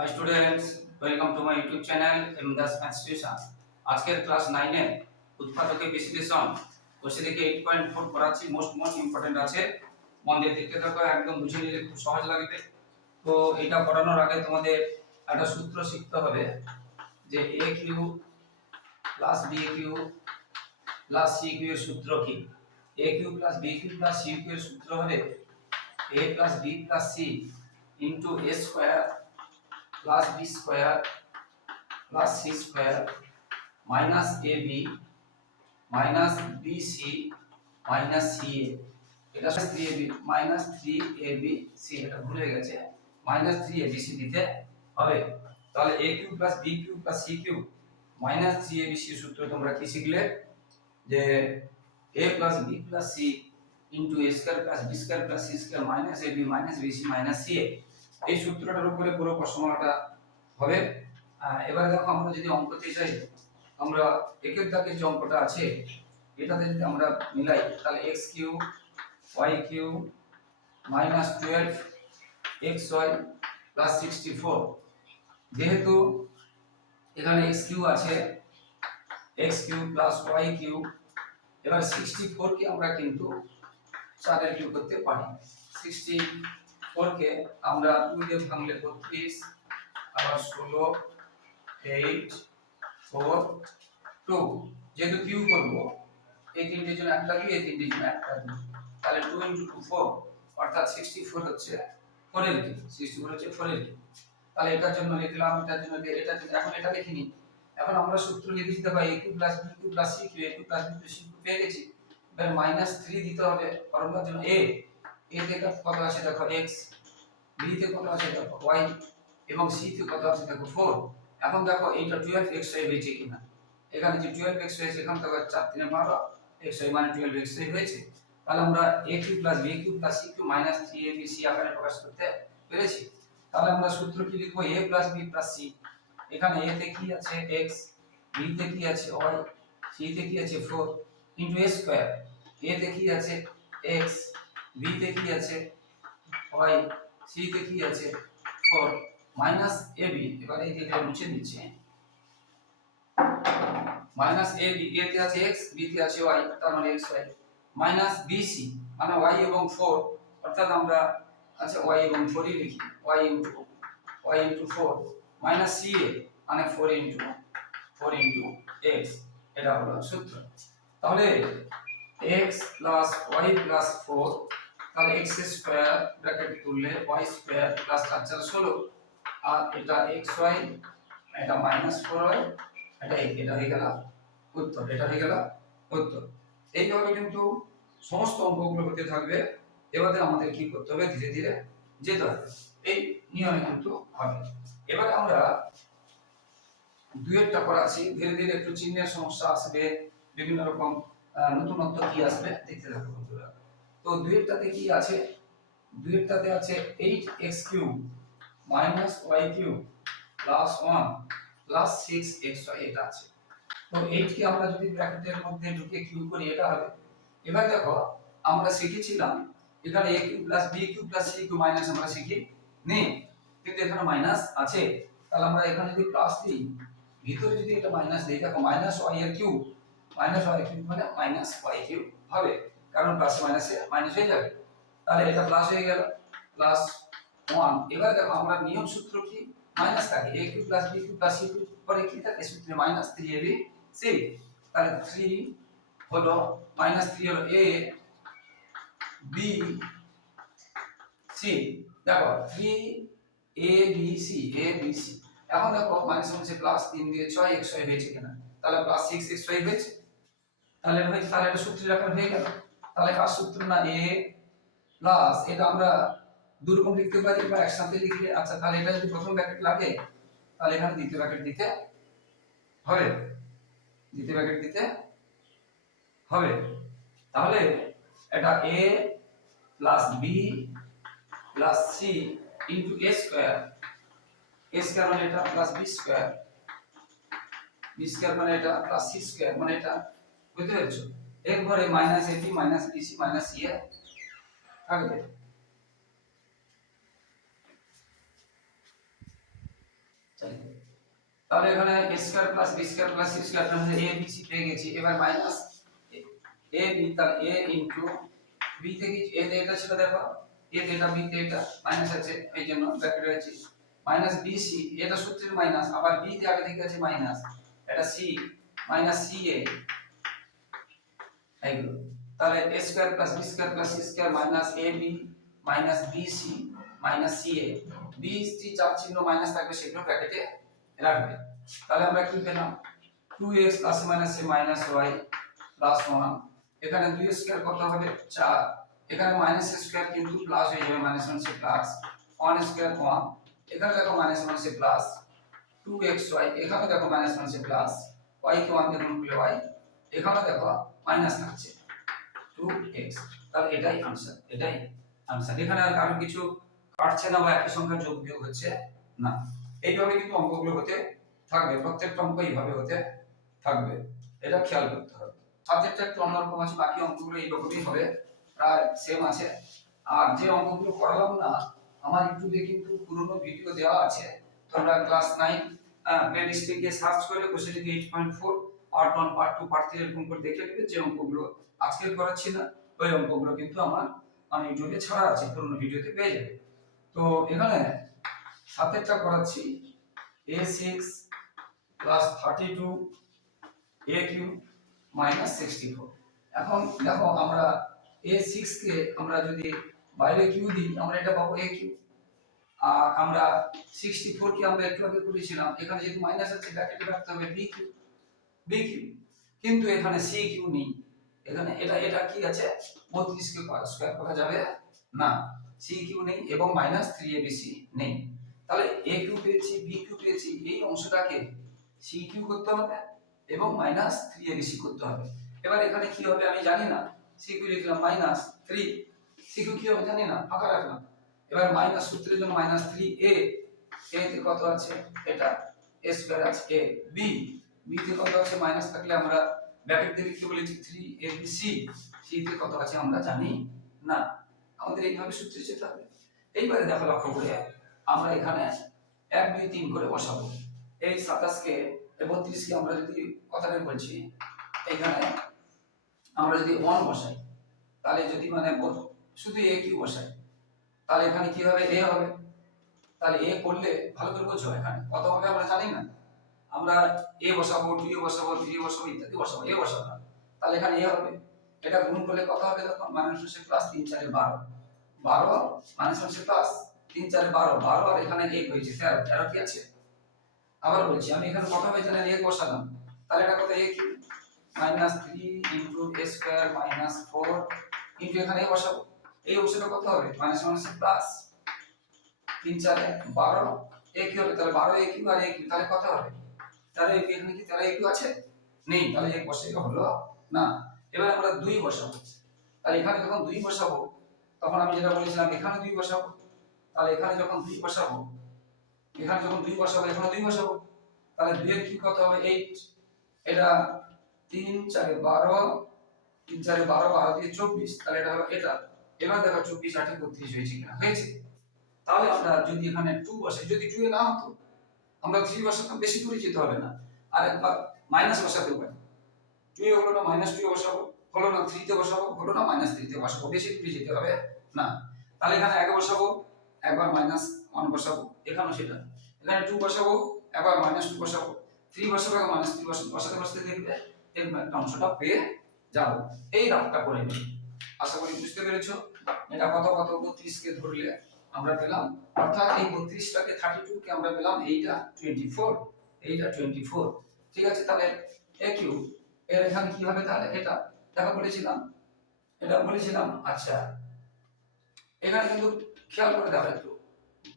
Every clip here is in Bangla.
Hi students welcome to my YouTube channel এমদাস maths tuition আজকের ক্লাস নাইনে উৎপাদকের বিশ্লেষণ। কোষে থেকে এইট পয়েন্ট ফোর করাচ্ছি মোস্ট মোস্ট ইম্পর্টেন্ট আছে। মন দিয়ে দেখতে থাকো, একদম বুঝে নিলে খুব সহজ লাগবে। তো এটা পড়ানোর আগে তোমাদের একটা সূত্র শিখতে হবে, যে a cube plus b cube plus c cube এর সূত্র কি? A cube plus b cube plus c cube এর সূত্র হবে a plus b plus c into a square plus b square plus c square minus a b minus b c minus c a এটা three a b minus three a b c এটা ভুলে গেছে। Minus three a b c দিতে হবে। তাহলে a cube plus b cube plus c cube minus three a b c সূত্র তোমরা কি শিখলে? যে a plus b plus c into a square plus b square plus c square minus a b minus b c minus c a এই সূত্রটার উপরে পুরো প্রশ্নমালাটা হবে। এবারে দেখো আমরা যদি অঙ্কতে যাই আমরা একের দাগের যে অঙ্কটা আছে, এটাতে যদি আমরা মিলাই, তাহলে x cube y cube minus twelve x y plus sixty four যেহেতু এখানে এক্স কিউ আছে x cube plus y cube এবার সিক্সটি কে আমরা কিন্তু চারের কিউ করতে পারি। সিক্সটি কে আমরা দুই দিয়ে ভাঙলে বত্রিশ, আবার ষোলো এইট ফোর টু যেহেতু কিউ করব, এই তিনটের জন্য একটা দিই, এই তিনটের জন্য একটা দিই। তাহলে টু ইন্টু টু ফোর অর্থাৎ সিক্সটি ফোর হচ্ছে ফোরের কি সিক্সটি ফোর হচ্ছে ফোরের কি তাহলে এটার জন্য লিখলাম, এটার জন্য এটার জন্য, এখন এটা লিখিনি এখন আমরা সূত্র লিখে দিতে পারি cube plus b cube plus c cube a cube plus b plus c cube পেয়ে গেছি। এবার মাইনাস থ্রি দিতে হবে ফর্মুলার জন্য এ এ তে কত আছে? দেখো এক্স বি তে কত আছে? দেখো ওয়াই এবং সি তে কত আছে? দেখো ফোর এখন দেখো এইটা টুয়েলভ এক্স ওয়াই হয়েছে কিনা। এখানে যে টুয়েলভ এক্স হয়েছে এখান থেকে চার তিনে বারো এক্স ওয়াই মানে টুয়েলভ এক্স ওয়াই হয়েছে। তাহলে আমরা a cube plus b cube plus c cube minus three a b c আকারে প্রকাশ করতে পেরেছি। তাহলে আমরা সূত্র কি লিখব? A plus b plus c এখানে এ তে কি আছে? এক্স বি তে কি আছে? ওয়াই সি তে কি আছে? Four into a square a তে কি আছে? এক্স বি তে কি আছে? ওয়াই সি তে কি আছে? Four minus a b. এই দিকে মুছে দিচ্ছি মাইনাস এ বি তে আছে এক্স বি তে আছে ওয়াই, তার মানে এক্স ওয়াই। মাইনাস বি মানে ওয়াই এবং ফোর, অর্থাৎ আমরা আচ্ছা ওয়াই এবং ফোরই লিখি। Y into y into four. Minus c a মানে four into four into x. এটা হলো সূত্র। তাহলে x plus y plus four তাহলে এক্স স্কোয়ার ব্র্যাকেট তুললে ওয়াই স্কোয়ার প্লাস চার চার ষোলো। আর এটা ওয়াই এটা মাইনাস ফোর ওয়াই এটা এটা হয়ে গেল উত্তর, এটা হয়ে গেল উত্তর। এইভাবে কিন্তু সমস্ত অঙ্কগুলো হতে থাকবে। এবারে আমাদের কি করতে হবে? ধীরে ধীরে যেতে হবে। এই নিয়মে কিন্তু হবে। এবারে আমরা দুয়েরটা করাচ্ছি ধীরে ধীরে একটু চিহ্নের সমস্যা আসবে। বিভিন্ন রকম নতুনত্ব কি আসবে? দেখতে থাকো বন্ধুরা। তো দুয়েরটাতে কি আছে? দুয়েরটাতে আছে eight x cube minus y cube plus one plus six x y এটা আছে। তো এইটকে আমরা যদি ব্র্যাকেটের মধ্যে ঢুকে কিউ করি, এটা হবে। এবার দেখো, আমরা শিখেছিলাম, এখানে a cube plus b cube plus c cube minus আমরা শিখি নেই। কিন্তু এখানে মাইনাস আছে। তাহলে আমরা এখানে যদি প্লাস দিই, ভিতরে যদি এটা মাইনাস দিই, দেখো মাইনাস ওয়াই এর কিউ মাইনাস ওয়াই কিউ মানে মাইনাস ওয়াই কিউ হবে। কারণ প্লাস মাইনাসে মাইনাস হয়ে যাবে। তাহলে এটা প্লাস হয়ে গেল। প্লাস ওয়ান এবার দেখো আমরা নিয়ম সূত্র কি? মাইনাস থাকে। A cube plus b cube plus c cube পরে কি থাকে? সূত্রে minus three a b c তাহলে থ্রি হলো মাইনাস থ্রি হলো এ বি সি দেখো three a b c a b c এখন দেখো মাইনাস হচ্ছে প্লাস তিন দিয়ে ছয় এক্স ওয়াই হয়েছে কিনা? তাহলে প্লাস সিক্স এক্স ওয়াই হয়েছে। তাহলে তাহলে এটা সূত্রের আকার হয়ে গেল। তাহলে কার সূত্র না এ প্লাস এটা আমরা দুরকম লিখতে পারি, বা একসাথে লিখলে আচ্ছা তাহলে এটা যদি প্রথম ব্র্যাকেট লাগে, তাহলে এখানে দ্বিতীয় ব্র্যাকেট দিতে হবে। দ্বিতীয় ব্র্যাকেট দিতে হবে। তাহলে এটা a plus b plus c into a square a square মানে এটা plus b square b square মানে এটা প্লাস সি স্কোয়ার মানে এটা, বুঝতে পেরেছ? একবারে minus a b minus b c minus c a থাকবে। তাহলে এখানে a square plus b square plus c square মানে a, b, c পেয়ে গেছি। এবার মাইনাস a b তার a ইনটু b থেকে a তে এটা ছিল দেখো, a তে এটা, b তে এটা মাইনাস আছে, এই জন্য ব্র্যাকেট আছে মাইনাস b, c, এটা সূত্রের মাইনাস আবার b তে আগে থেকে আছে মাইনাস এটা c মাইনাস c a এইগুলো তাহলে a square plus b square plus c square minus a b minus b c minus a b c চার চিহ্ন মাইনাস থাকবে সেগুলো ব্র্যাকেটে রাখবে। তাহলে আমরা কি পেলাম? 2x plus minus a minus y plus 1 এখানে 2 স্কয়ার কত হবে? 4 এখানে মাইনাস স্কয়ার কিন্তু প্লাস হয়ে যাবে মাইনাস 1 সে প্লাস 1 স্কয়ার 1 এখানে দেখো মাইনাস 1 সে প্লাস 2xy এখানে দেখো মাইনাস 1 সে প্লাস y কে 1 দিয়ে গুণ করলে y এখানে দেখো মাইনাস থাকছে। টু এক্স তাহলে এটাই আনসার এটাই আনসার এখানে আর কারণ কিছু কাটছে না বা একই সংখ্যা যোগ বিয়োগ হচ্ছে না। এইভাবে কিন্তু অঙ্কগুলো হতে থাকবে, প্রত্যেকটা অঙ্ক এইভাবে হতে থাকবে। এটা খেয়াল করতে হবে। সাবজেক্টটা একটু অন্যরকম আছে, বাকি অঙ্কগুলো এইরকমই হবে, প্রায় সেম আছে। আর যে অঙ্কগুলো করালাম না, আমার ইউটিউবে কিন্তু পুরোনো ভিডিও দেওয়া আছে। তোমরা ক্লাস নাইন প্লেলিস্টে গিয়ে সার্চ করে question eight point four part one part two part three এরকম করে দেখে নেবে যে অঙ্কগুলো আজকে করাচ্ছি না। ওই অঙ্কগুলো কিন্তু আমার আমি ইউটিউবে ছাড়া আছে, পুরনো ভিডিওতে পেয়ে যাবে। তো এখানে সাতেরটা করাচ্ছি a six plus thirty two a cube minus sixty four এখন দেখো আমরা এ সিক্স কে আমরা যদি বাইরে কিউ দিই, আমরা এটা পাবো এ কিউ আর আমরা সিক্সটি ফোর কে আমরা একটু আগে করেছিলাম, এখানে যেহেতু মাইনাস আছে ব্র্যাকেটে রাখতে হবে বি কিউ বি কিউ কিন্তু এখানে সি কিউ নেই। এখানে এটা এটা কি আছে? বত্রিশ কে স্কোয়ার করা যাবে না। সি কিউ নেই এবং minus three a b c নেই। তাহলে এ কিউ পেয়েছি বি কিউ পেয়েছি, এই অংশটাকে সি কিউ করতে হবে এবং minus three a b c করতে হবে। এবার এখানে কি হবে আমি জানি না। সি কিউ লিখলাম মাইনাস থ্রি সি কিউ কি হবে জানি না, ফাঁকা রাখলাম। এবার মাইনাস সূত্রের জন্য মাইনাস থ্রি এ এ তে কত আছে? এটা এ স্কোয়ার আছে এ বি তে কত আছে? মাইনাস থাকলে আমরা ব্র্যাকেট দিয়ে লিখতে বলেছি থ্রি এ বি সি কত আছে আমরা জানি না। আমাদের এইভাবে সূত্রে যেতে হবে। এইবারে দেখো লক্ষ্য করে আমরা এখানে এক, দুই, তিন করে বসাবো। এই সাতাশকে বত্রিশকে আমরা যদি কথাটা বলছি? এখানে আমরা যদি ওয়ান বসাই, তাহলে যদি মানে শুধু এ কিউ বসাই, তাহলে এখানে কি হবে? এ হবে। তাহলে এ করলে ভালো করে বোঝো এখানে। কত হবে আমরা জানি না। আমরা এ বসাবো এ বসাবো থ্রি বসাবো ইত্যাদি বসাবো, এ বসাবো না। তাহলে এখানে এ হবে। এটা গুণ করলে কত হবে তখন মাইনাস হচ্ছে প্লাস তিন চারে বারো। বারো মাইনাস হচ্ছে প্লাস তিন চারে বারো। বারো আর এখানে এক হয়েছে, তেরো। তেরো কি আছে? আবার বলছি, আমি এখানে হবে জানেন এক বসালাম, তাহলে এটা কত এক? Minus three into a square minus four into এখানে বসাবো। এই অংশটা কত হবে? মাইনাস মাইনাস প্লাস তিন চারে বারো। এ কি হবে? তাহলে বারো এ কিউ আর এ তাহলে কত হবে? তাহলে এখানে কি তারা একটু আছে? নেই, তাহলে এক বসে হলো। না, এবার আমরা দুই বসাবো। তাহলে এখানে যখন দুই বসাবো, তখন আমি যেটা বলেছিলাম, এখানে দুই বসাবো। তাহলে এখানে যখন দুই বসাবো, এখানে যখন দুই বসাবো, এখানে দুই বসাবো। তাহলে দুইয়ের কি কত হবে? এইট এটা তিন চারে বারো, তিন চারে বারো বারো দিয়ে চব্বিশ। তাহলে এটা হবে এটা। এবার দেখো চব্বিশ, আটে বত্রিশ হয়েছে কিনা? হয়েছে। তাহলে আমরা যদি এখানে টু বসে যদি টু এ না হতো আমরা থ্রি বসাতাম বেশি করে যেতে হবে না। আর একবার মাইনাস বসাতে পারি। টু হলো না মাইনাস টু বসাবো, হলো না থ্রিতে বসাবো, হলো না মাইনাস থ্রিতে বসাবো, বেশি দূরে যেতে হবে না। তাহলে এখানে এক বসাবো, একবার মাইনাস ওয়ান বসাবো, এখানেও সেটা। এখানে টু বসাবো, একবার মাইনাস টু বসাবো। থ্রি বসাবো, একবার মাইনাস থ্রি বসাবো, বসাতে বসাতে দেখবে এরকম একটা অংশটা পেয়ে যাব। এই রাফটা করে নিই। আশা করি বুঝতে পেরেছ। এটা কত কত বত্রিশকে ধরলে আমরা পেলাম। অর্থাৎ এই বত্রিশটাকে থার্টি টু কে আমরা পেলাম, এইটা টোয়েন্টি ফোর এইটা টোয়েন্টি ফোর ঠিক আছে, তাহলে এ কিউ এর এখানে কি হবে তাহলে এটা? দেখা, বলেছিলাম। এটা বলেছিলাম আচ্ছা। এখানে কিন্তু খেয়াল করে দেখো একটু।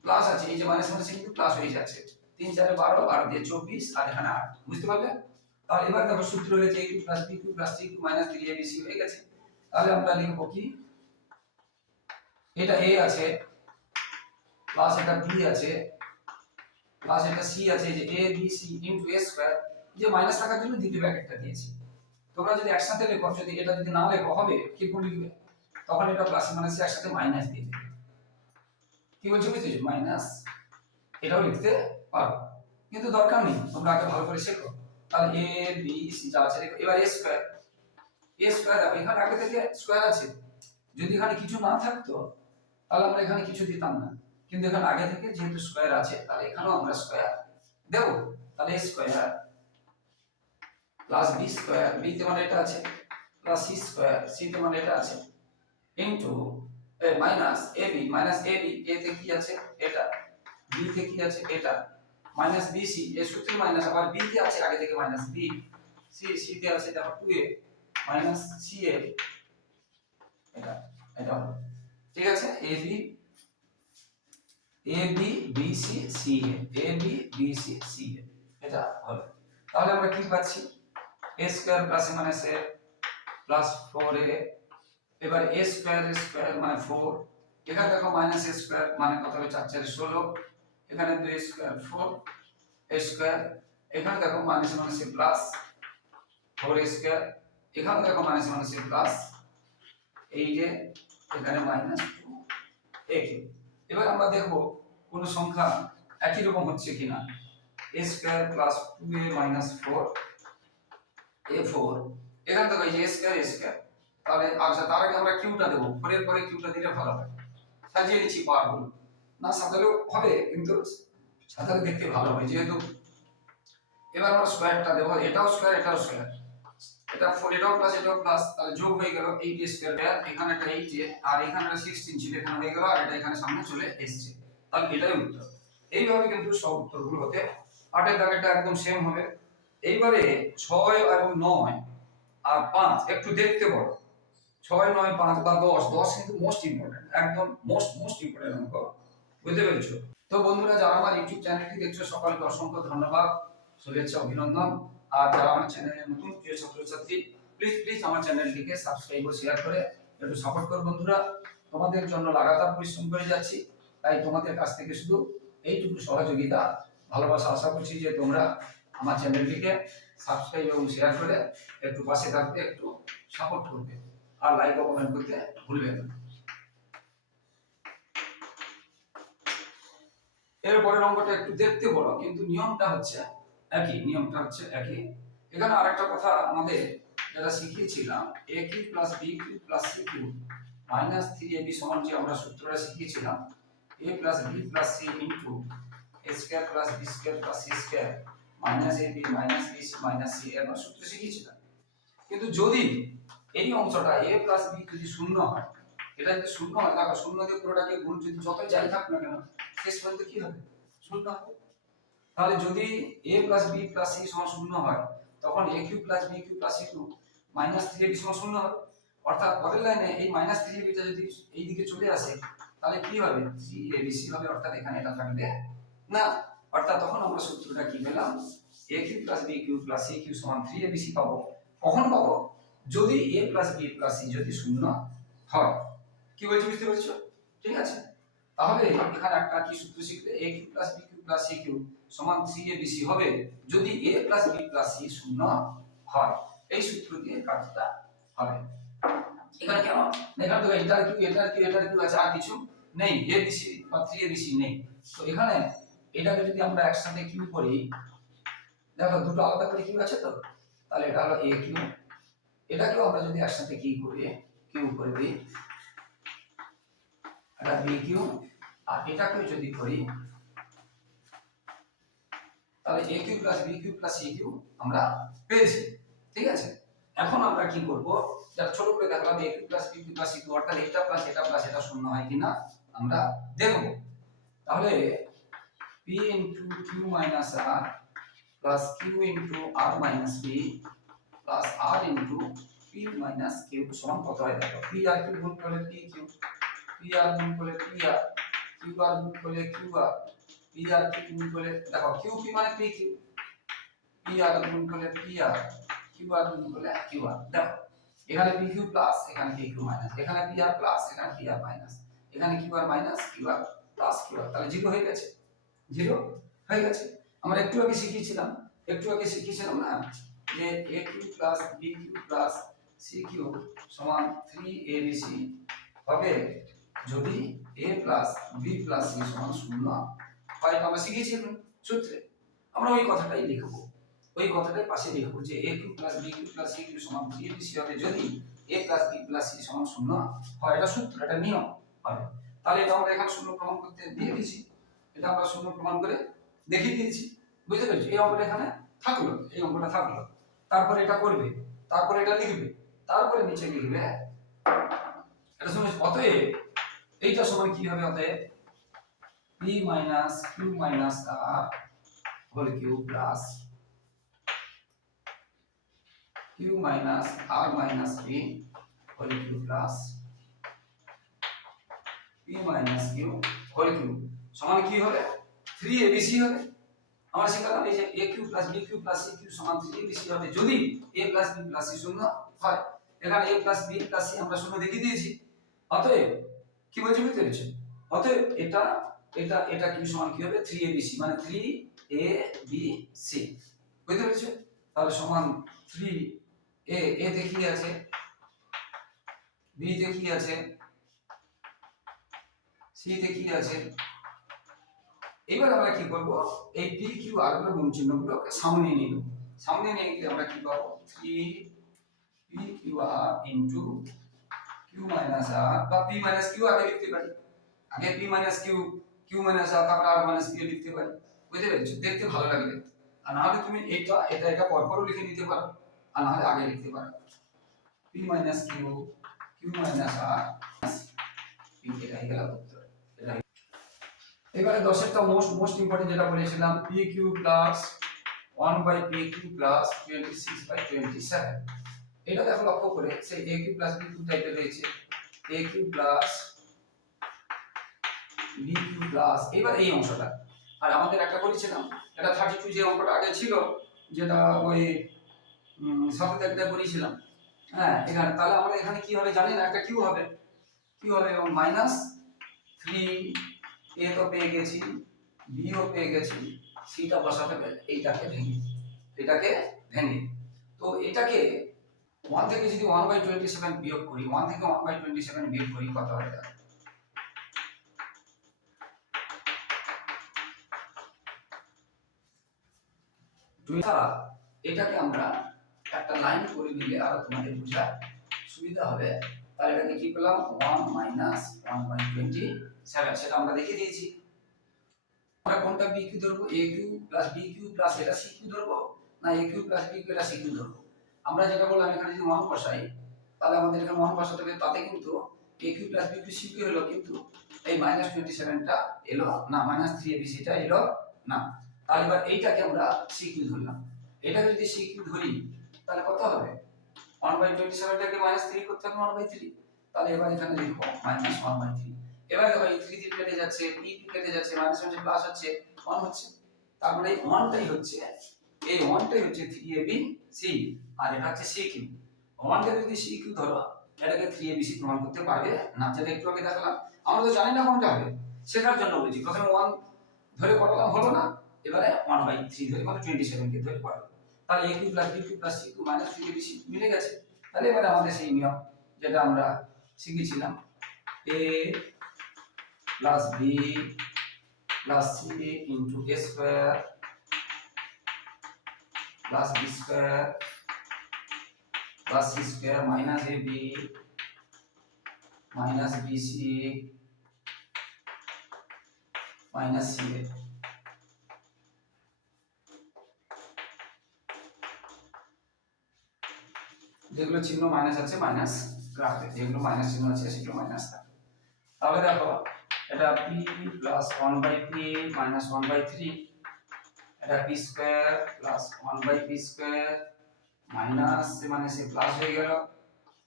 প্লাস আছে, এই যে মাইনাস মাইনাস কিন্তু প্লাস হয়ে যাচ্ছে। তিন, চারে, বারো বারো দিয়ে চব্বিশ, আর এখানে আট। বুঝতে পারলে? তাহলে এবার দেখো সূত্র হয়েছে a cube plus b cube plus c cube minus three a b c হয়ে গেছে। তাহলে আমরা লিখব কি? এটা এ আছে প্লাস এটা বি আছে প্লাস এটা সি আছে যে a b c into a square যে মাইনাস থাকার জন্য দ্বিতীয় ব্র্যাকেটটা দিয়েছি। তোমরা যদি একসাথে লেখো, যদি এটা যদি না লেখো, হবে? কি করে লিখবে? তখন এটা প্লাস মাইনাস একসাথে মাইনাস দিয়ে দেবে। কি বলছো বুঝতে মাইনাস এটাও লিখতে পারো। কিন্তু দরকার নেই, তোমরা আগে ভালো করে শেখো। তাহলে এ বি সি যা আছে দেখো এবার এ স্কোয়ার এ স্কোয়ার দেখো, এখানে আগে থেকে স্কোয়ার আছে। যদি এখানে কিছু না থাকতো, তাহলে আমরা এখানে কিছু দিতাম না। কিন্তু এখানে আগে থেকে যেহেতু স্কোয়ার আছে, তাহলে এখানেও আমরা স্কোয়ার দেব। তাহলে a square plus b square b তে মানে এটা আছে প্লাস সি স্কোয়ার সি তে মানে এটা আছে into minus a b minus a b a তে কি আছে? এটা। বি তে কি আছে? এটা। মাইনাস বি সি এ সূত্রে মাইনাস আবার বি তে আছে আগে থেকে মাইনাস বি সি সি তে আছে দেখো two a minus c a এটা এটা ঠিক আছে? A b a b b c c a a b b c c a এটা হলো তাহলে আমরা কি পাচ্ছি? A square plus minus a plus four a এবার এ স্কয়ার স্কয়ার মানে ফোর এখানে দেখো মাইনাস এ স্কয়ার মানে কত হবে? চার চার ষোলো। এখানে দুই স্কয়ার ফোর এ স্কয়ার এখানে দেখো minus minus a plus four square এখানে দেখো মাইনাস মাইনাস এ প্লাস এই যে, এখানে মাইনাস টু এ কিউব এবার আমরা দেখব কোন সংখ্যা একই রকম হচ্ছে কিনা। A square plus two a minus four a four এখানে দেখো এই স্কয়ার এ স্কয়ার তাহলে আচ্ছা তার আগে আমরা কিউটা দেবো। ফোরের পরে কিউটা দিলে ভালো হয়। সাজিয়ে নিচ্ছি পাওয়ারগুলো না, সাজালেও হবে, কিন্তু সাজালে দেখতে ভালো হবে, যেহেতু এবার আমরা স্কয়ারটা দেবো। এটাও স্কয়ার এটাও স্কয়ার এটা ফোর এটাও প্লাস এটাও প্লাস তাহলে যোগ হয়ে গেল এইট স্কয়ারটা এখানে একটা এইট আর এখানে একটা সিক্সটিন ছিল, এখানে হয়ে গেল, আর এটা এখানে সামনে চলে এসছে। তাহলে এটাই উত্তর। এইভাবে কিন্তু সব উত্তরগুলো হতে আটের দাগেরটা একদম সেম হবে। এইবারে ছয় এবং নয় আর পাঁচ, একটু দেখতে বড়। ছয়, নয়, পাঁচ বা দশ দশ কিন্তু মোস্ট ইম্পর্টেন্ট একদম মোস্ট মোস্ট ইম্পর্টেন্ট অঙ্ক। বুঝতে পেরেছ? তো বন্ধুরা, যারা আমার ইউটিউব চ্যানেলটি দেখছ, সকলকে অসংখ্য ধন্যবাদ। শুভেচ্ছা, অভিনন্দন। আর যারা আমার চ্যানেলে নতুন, প্রিয় ছাত্রছাত্রী প্লিজ প্লিজ আমার চ্যানেলটিকে সাবস্ক্রাইব ও শেয়ার করে একটু সাপোর্ট করো বন্ধুরা। তোমাদের জন্য লাগাতার পরিশ্রম করে যাচ্ছি। তাই তোমাদের কাছ থেকে শুধু এইটুকু সহযোগিতা, ভালোবাসা আশা করছি যে তোমরা আমার চ্যানেলটিকে সাবস্ক্রাইব এবং শেয়ার করে একটু পাশে থাকতে, একটু সাপোর্ট করবে আর লাইক ও কমেন্ট করতে ভুলবেন না। এরপরের অঙ্কটা একটু দেখতে বড় কিন্তু নিয়মটা হচ্ছে একই, নিয়মটা হচ্ছে একই। এখানে আরেকটা কথা আমাদের যেটা শিখিয়েছিলাম a cube plus b cube plus c cube minus three a b সমান যে আমরা সূত্রটা শিখিয়েছিলাম a plus b plus c into a square plus b square plus c square minus a b minus b c minus c a সূত্র শিখিয়েছিলাম। কিন্তু যদি এই অংশটা এ প্লাস বি যদি শূন্য হয়, এটা যদি শূন্য হয়, দেখো শূন্য দিয়ে পুরোটাকে গুণ যদি যত যাই থাক না কেন, শেষ পর্যন্ত কি হবে? শূন্য হবে। তাহলে যদি a plus b plus c সমান শূন্য হয়, তখন a cube plus b cube plus c cube minus three b সমান শূন্য হবে অর্থাৎ পরের লাইনে এই মাইনাস থ্রি বিটা যদি এই দিকে চলে আসে, তাহলে কি হবে? থ্রি এ বি সি হবে, অর্থাৎ এখানে এটা থাকবে। না, অর্থাৎ তখন আমরা সূত্রটা কি পেলাম? A cube plus b cube plus c cube সমান থ্রি এ বি সি পাবো। কখন পাবো? যদি a plus b plus c যদি শূন্য হয়। কি বলছি, বুঝতে পারছ? ঠিক আছে। তাহলে এখানে একটা কি সূত্র শিখলে? A cube plus b plus c cube সমান সি এ বি সি হবে যদি a plus b plus c শূন্য হয়। এই সূত্র দিয়ে কাজটা হবে। এখানে কেন এখানে তো এটার কিউ এটার কিউ এটার কিউ আছে, আর কিছু নেই। এ বি সি বা থ্রি এ বি সি নেই। তো এখানে এটাকে যদি আমরা একসাথে কিউ করি, দেখো দুটো আলাদা করে কিউ আছে তো? তাহলে এটা হলো এ কিউ। এটাকেও আমরা যদি একসাথে কি করি, কিউ করে দিই, এটা বি কিউ। আর এটাকেও যদি করি তাহলে a cube plus b cube plus c cube আমরা পেয়েছি, ঠিক আছে? এখন আমরা কি করব? যারা ছোট করে দেখলাম a cube plus b cube plus c cube অর্থাৎ এটা প্লাস এটা প্লাস এটা শূন্য হয় কিনা আমরা দেখব। তাহলে p into q minus r plus q into r minus b plus r into p minus q সমান কত হয়? দেখো পি আর কিউ গুণ করলে পি কিউ পি আর গুণ করলে পি আর কিউ আর গুণ করলে কিউ আর আর গুণ করলে দেখো কিউ পি মানে পি কিউ পি আর গুণ করলে পি আর কিউ আর গুণ করলে কিউ আর দেখো, এখানে পি কিউ প্লাস এখানে পি কিউ মাইনাস এখানে পি আর প্লাস এখানে পি আর মাইনাস এখানে q r minus q r plus q r তাহলে জিরো হয়ে গেছে। জিরো হয়ে গেছে। আমরা একটু আগে শিখিয়েছিলাম, একটু আগে শিখিয়েছিলাম না, যে a cube plus b cube plus c cube সমান থ্রি এ বি সি হবে যদি a plus b plus c সমান শূন্য। হয় আমরা শিখেছি সূত্রে। আমরা ওই কথাটাই লিখব। ওই কথাটাই পাশে লিখব যে a cube plus b cube plus c cube সমান বি সি হবে যদি a plus b plus c সমান শূন্য হয়, এটা সূত্র, এটা নিয়ম হবে তাহলে এটা আমরা এখানে শূন্য প্রমাণ করতে দিয়ে দিয়েছি। এটা আমরা শূন্য প্রমাণ করে দেখিয়ে দিয়েছি। বুঝতে পেরেছি? এই অঙ্কটা এখানে থাকল, এই অঙ্কটা থাকল। তারপরে এটা করবে, তারপরে এটা লিখবে, তারপরে নিচে লিখবে। এটা শুনে অতএব এইটা সমান কি হবে? অতএব p minus q minus r whole cube plus q minus r minus b whole cube plus p minus q whole cube সমান কি হবে? থ্রি হবে। আমরা শিখলাম এই যে a cube plus b cube plus c cube সমান থ্রি হবে। যদি a plus b plus c শূন্য হয়, এখানে a plus b plus c আমরা শূন্য দেখিয়ে দিয়েছি। অতএব কি বলছি বুঝতে পেরেছেন? অতএব এটা এটা এটা কি সমান কি হবে? থ্রি এ মানে থ্রি এ বি সি বুঝতে পেরেছ? তাহলে সমান থ্রি এ তে কি আছে? বি তে কি আছে? সি তে কি আছে? এবার আমরা কি করব? এই পি কিউ আরগুলো গুণ চিহ্নগুলোকে সামনে নিয়ে নেব। সামনে নিয়ে গেলে আমরা কি পাবো? Three p q r into q minus r বা পি মাইনাস কিউ আগে লিখতে পারি। আগে p minus q q minus r তারপর আর মাইনাস পি লিখতে পারি। বুঝতে পেরেছ? দেখতে ভালো লাগবে আর নাহলে তুমি এটা এটা এটা পরপরও লিখে নিতে পারো। আর নাহলে আগে লিখতে পারো। P minus q q minus r p এটাই গেল উত্তর। এবারে দশেরটা মোস্ট মোস্ট ইম্পর্টেন্ট যেটা বলেছিলাম p cube plus one by p cube plus twenty six by twenty seven এটা দেখো লক্ষ্য করে, সেই a cube plus b cube টাইপের রয়েছে। A cube plus b cube plus এবার এই অংশটা। আর আমাদের একটা করেছিলাম এটা থার্টি টু যে অঙ্কটা আগে ছিল, যেটা ওই সাথে একটা করেছিলাম হ্যাঁ এখানে, তাহলে আমরা এখানে কি হবে জানি না, একটা কিউ হবে। কি হবে এবং মাইনাস থ্রি এ তো পেয়ে গেছি বিও পেয়ে গেছি সিটা বসাতে হবে, এইটাকে ভেঙে, এটাকে ভেঙে। তো এটাকে ওয়ান থেকে যদি ওয়ান বাই টোয়েন্টি সেভেন বিয়োগ করি ওয়ান থেকে ওয়ান বাই টোয়েন্টি সেভেন বিয়োগ করি, কত হয় এটা ছাড়া এটাকে আমরা একটা লাইন করে দিলে আরও তোমাদের বোঝা সুবিধা হবে। তাহলে এটাকে কি পেলাম? One minus one by twenty seven সেটা আমরা দেখিয়ে দিয়েছি। আমরা কোনটা বি কিউ ধরবো? A cube plus b cube plus এটা সি কিউ ধরবো? না a cube plus b cube এটা সি কিউ ধরবো? আমরা যেটা বললাম এখানে যদি ওয়ান বসাই, তাহলে আমাদের এখানে ওয়ান বসাতে হবে। তাতে কিন্তু a cube plus b cube c cube হলো কিন্তু এই মাইনাস টোয়েন্টি সেভেনটা এলো না। মাইনাস থ্রি এ বি সিটা এলো না। তাহলে এবার এইটাকে আমরা ধরলাম। যদি ধরি, তাহলে কত হবে? বাই মাইনাস করতে হবে বাই তাহলে এবার এখানে মাইনাস বাই এবার দেখো এই কেটে যাচ্ছে কেটে যাচ্ছে মাইনাস হচ্ছে প্লাস হচ্ছে হচ্ছে। তারপরে এই ওয়ানটাই হচ্ছে, এই হচ্ছে থ্রি এ বি আর এটা হচ্ছে সি কিউ ওয়ানটা যদি সি কিউ ধরো, এটাকে থ্রি এ বি সি প্রমাণ করতে পারবে না, যেটা একটু আগে দেখালাম। আমরা তো জানি না কোনটা হবে। শেখার জন্য বলছি। প্রথমে ওয়ান ধরে করালাম হলো না? এবারে ওয়ান বাই থ্রি ধরে মানে টোয়েন্টি সেভেনকে ধরে পড়াবো তাহলে a cube plus b cube plus c cube minus three b c মিলে গেছে। তাহলে এবারে আমাদের সেই নিয়ম যেটা আমরা শিখেছিলাম। A plus b plus c into a square plus b square plus c square minus a b minus b c minus c a যেগুলো চিহ্ন মাইনাস আছে মাইনাস রাখবে যেগুলো মাইনাস চিহ্ন আছে, সেগুলো মাইনাস থাকবে তাহলে দেখো, এটা p plus one by p minus one by three এটা p square plus one by p square minus সে মানে সে প্লাস হয়ে গেল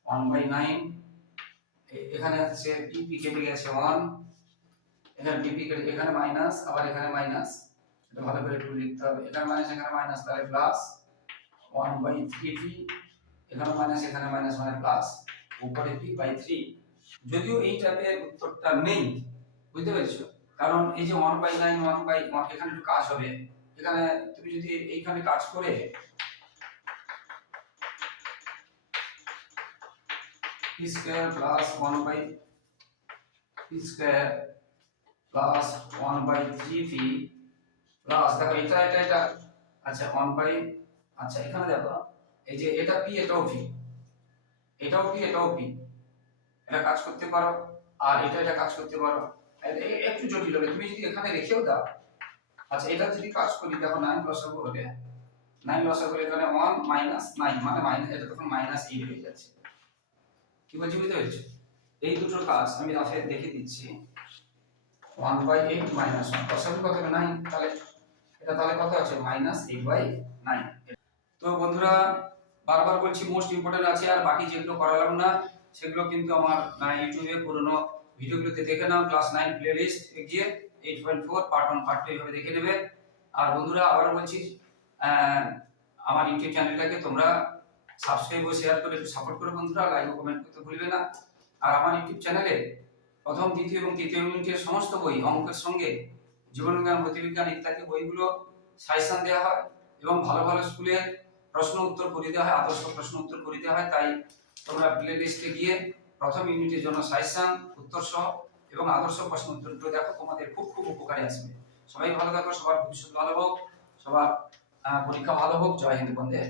ওয়ান বাই নাইন এখানে হচ্ছে পি কেটে গেছে ওয়ান এখানে পি পি কেটে, এখানে মাইনাস আবার এখানে মাইনাস এটা ভালো করে একটু লিখতে হবে। এখানে মাইনাস এখানে মাইনাস তাহলে plus one by three p এখানে মাইনাস এখানে মাইনাস মানে প্লাস উপরে পি বাই থ্রি যদিও এই টাইপের উত্তরটা নেই, বুঝতে পেরেছ? কারণ এই যে one by nine one by এখানে একটু কাজ হবে। এখানে তুমি যদি এইখানে কাজ করে square plus one by p square plus one by three p plus দেখো এটা এটা এটা। আচ্ছা ওয়ান বাই আচ্ছা এখানে দেখো। এই যে এটা পি এটাও পি এটাও পি এটাও পি এটা কাজ করতে পারো, আর এটা এটা কাজ করতে পারো। একটু জটিল হবে। তুমি যদি এখানে রেখেও দাও আচ্ছা এটা যদি কাজ করি, দেখো নাইন লসাগু হবে। নাইন লসাগু এখানে ওয়ান মাইনাস নাইন মানে মাইনাস এটা তখন মাইনাস এইট হয়ে যাচ্ছে। কি বলছি, বুঝতে পেরেছ? এই দুটোর কাজ আমি রাফে দেখে দিচ্ছি। One by eight minus one লসাগু কত হবে নাইন তাহলে, এটা তাহলে কত আছে? মাইনাস এইট বাই নাইন তো বন্ধুরা বারবার বলছি মোস্ট ইম্পর্টেন্ট আছে আর বাকি যেগুলো করালাম না, সেগুলো কিন্তু আমার ইউটিউবে পুরনো ভিডিওগুলোতে দেখে নাও ক্লাস নাইন প্লে লিস্ট গিয়ে eight point four part one part two এইভাবে দেখে নেবে। আর বন্ধুরা, আবারও বলছি আমার ইউটিউব চ্যানেলটাকে তোমরা সাবস্ক্রাইব ও শেয়ার করে একটু সাপোর্ট করো বন্ধুরা লাইক ও কমেন্ট করতে ভুলবে না। আর আমার ইউটিউব চ্যানেলে প্রথম, দ্বিতীয় এবং তৃতীয় ইউনিটের সমস্ত বই, অঙ্কের সঙ্গে জীবনবিজ্ঞান গতিবিজ্ঞান ইত্যাদি বইগুলো সাজেশন দেওয়া হয় এবং ভালো ভালো স্কুলের প্রশ্ন উত্তর করে দেওয়া হয়, আদর্শ প্রশ্ন উত্তর করিতে হয়, তাই তোমরা প্লে লিস্টে গিয়ে প্রথম ইউনিটের জন্য সাইসান উত্তর সহ এবং আদর্শ প্রশ্ন উত্তরগুলো দেখো, তোমাদের খুব খুব উপকারে আসবে সবাই ভালো থাকো, সবার ভবিষ্যৎ ভালো হোক, সবার পরীক্ষা ভালো হোক, জয় হিন্দ বন্ধে।